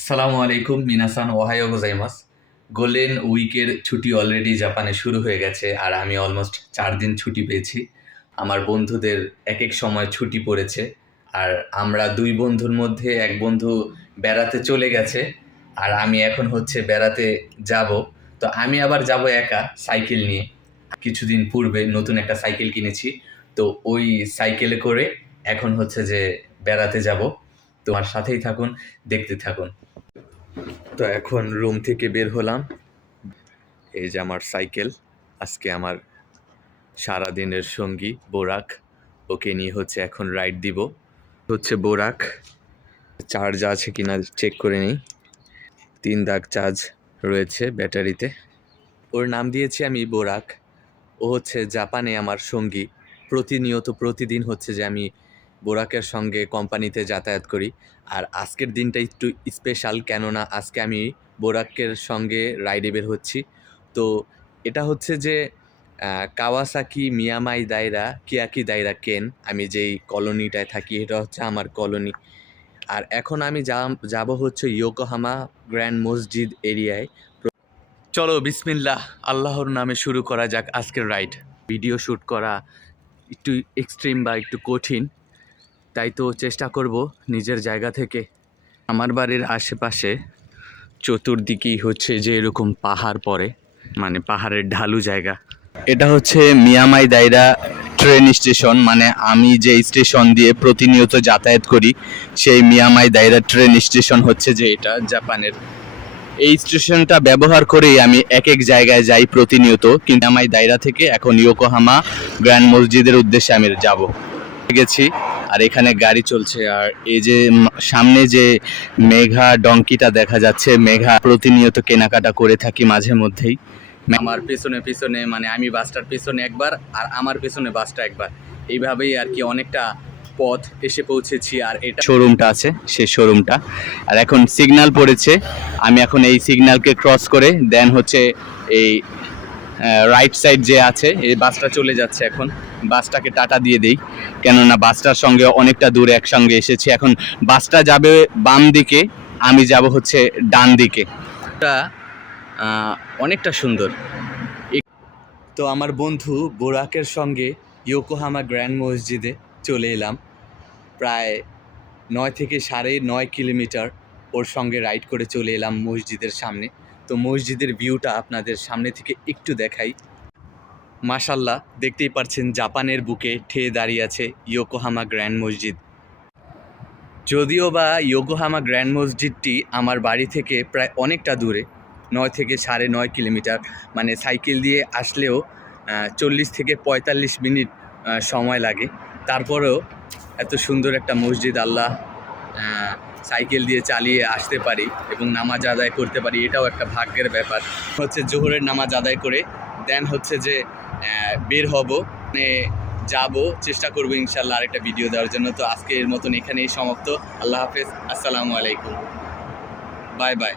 আসসালামু আলাইকুম মিনাসান Ohio গোজাইমাস। Golden উইকের ছুটি অলরেডি জাপানে শুরু হয়ে গেছে আর আমি অলমোস্ট 4 দিন ছুটি পেয়েছি। আমার বন্ধুদের এক এক সময় ছুটি পড়েছে আর আমরা দুই বন্ধুর মধ্যে এক বন্ধু বেড়াতে চলে গেছে আর আমি এখন হচ্ছে বেড়াতে যাব। তো আমি আবার যাব একা সাইকেল নিয়ে। কিছুদিন পূর্বে নতুন একটা সাইকেল কিনেছি, তো ওই সাইকেলে করে এখন হচ্ছে যে বেড়াতে যাব। তোমার সাথেই থাকুন, দেখতে থাকুন। তো এখন রুম থেকে বের হলাম, এই যে আমার সাইকেল। আজকে আমার সারাদিনের সঙ্গী বোরাক, ওকে নিয়ে হচ্ছে এখন রাইড দিব। হচ্ছে বোরাক, চার্জ আছে কিনা চেক করে নিই। 3 দাগ চার্জ রয়েছে ব্যাটারিতে। ওর নাম দিয়েছি আমি বোরাক। ও হচ্ছে জাপানে আমার সঙ্গী। প্রতিদিন হচ্ছে যে আমি বোরাকের সঙ্গে কোম্পানিতে যাতায়াত করি। আর আজকের দিনটা একটু স্পেশাল, কেননা আজকে আমি বোরাকের সঙ্গে রাইডে বের হচ্ছি। তো এটা হচ্ছে যে কাওয়াসাকি মিয়ামাই দায়রা কিয়াকি দায়রা কেন, আমি যেই কলোনিটায় থাকি এটা হচ্ছে আমার কলোনি। আর এখন আমি যাব হচ্ছে ইয়োকোহামা গ্র্যান্ড মসজিদ এরিয়ায়। চলো বিসমিল্লাহ, আল্লাহর নামে শুরু করা যাক আজকের রাইড। ভিডিও শ্যুট করা একটু এক্সট্রিম বা একটু কঠিন, তাই তো চেষ্টা করব নিজের জায়গা থেকে। আমার বাড়ির আশেপাশে চতুর্দিকেই হচ্ছে যে এরকম পাহাড় পড়ে, মানে পাহাড়ের ঢালু জায়গা। এটা হচ্ছে মিয়ামাই দায়রা ট্রেন স্টেশন, মানে আমি যে স্টেশন দিয়ে প্রতিনিয়ত যাতায়াত করি সেই মিয়ামাই দায়রা ট্রেন স্টেশন হচ্ছে যে এটা জাপানের। এই স্টেশনটা ব্যবহার করেই আমি এক এক জায়গায় যাই প্রতিনিয়ত, কিন্তু আমি দায়রা থেকে এখন ইয়োকোহামা গ্র্যান্ড মসজিদের উদ্দেশ্যে আমি যাব গেছি। আর এখানে গাড়ি চলছে, আর এই যে সামনে যে মেঘা ডঙ্কিটা দেখা যাচ্ছে, মেঘা প্রতিনিয়ত কেনাকাটা করে থাকি মাঝে মধ্যেই। আমার পেছনে পেছনে মানে আমি বাসটার পেছনে একবার আর আমার পেছনে বাসটা একবার, এইভাবেই আর কি অনেকটা পথ এসে পৌঁছেছি। আর এটা শোরুমটা আছে, সেই শোরুমটা। আর এখন সিগন্যাল পড়েছে, আমি এখন এই সিগন্যালকে ক্রস করে দেন হচ্ছে এই রাইট সাইড যে আছে এই বাসটা চলে যাচ্ছে। এখন বাসটাকে টাটা দিয়ে দেই, কেননা বাসটার সঙ্গে অনেকটা দূরে একসঙ্গে এসেছি। এখন বাসটা যাবে বাম দিকে, আমি যাব হচ্ছে ডান দিকে। এটা অনেকটা সুন্দর। তো আমার বন্ধু বোরাকের সঙ্গে ইয়োকোহামা গ্র্যান্ড মসজিদে চলে এলাম। প্রায় 9 থেকে 9.5 কিলোমিটার ওর সঙ্গে রাইড করে চলে এলাম মসজিদের সামনে। তো মসজিদের ভিউটা আপনাদের সামনে থেকে একটু দেখাই। মাশাল্লাহ, দেখতেই পাচ্ছেন জাপানের বুকে ঠেয়ে দাঁড়িয়ে আছে ইয়োকোহামা গ্র্যান্ড মসজিদ। যদিও বা ইয়োকোহামা গ্র্যান্ড মসজিদটি আমার বাড়ি থেকে প্রায় অনেকটা দূরে, 9 থেকে 9.5 কিলোমিটার, মানে সাইকেল দিয়ে আসলেও 40 থেকে 45 মিনিট সময় লাগে। তারপরেও এত সুন্দর একটা মসজিদ আল্লাহ সাইকেল দিয়ে চালিয়ে আসতে পারি এবং নামাজ আদায় করতে পারি, এটাও একটা ভাগ্যের ব্যাপার। হচ্ছে জোহরের নামাজ আদায় করে দেন হচ্ছে যে বের হব, মানে যাব, চেষ্টা করবো ইনশাল্লাহ আরেকটা ভিডিও দেওয়ার জন্য। তো আজকে এর মতন এখানেই সমাপ্ত। আল্লাহ হাফেজ, আসসালামু আলাইকুম, বাই বাই।